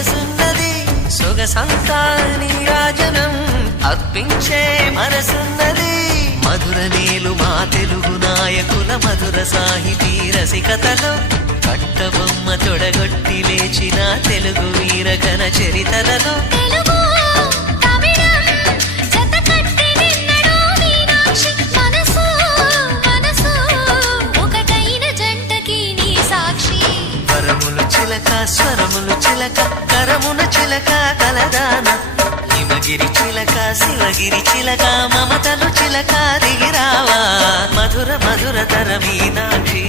వయసున్నది సొగసంతా నీరాజనం అర్పించే మనసున్నది మధుర నేలు మా తెలుగు నాయకుల మధుర సాహితీ రసికతలో కట్టబొమ్మ తొడగొట్టి లేచిన తెలుగు వీరగణ చరితలలో స్వరములు చిలక కరమున చిలక కలదాన హిమగిరి చిలక శివగిరి చిలక మమతలు చిలక దిగిరావా మధుర మధుర తర మీనాక్షి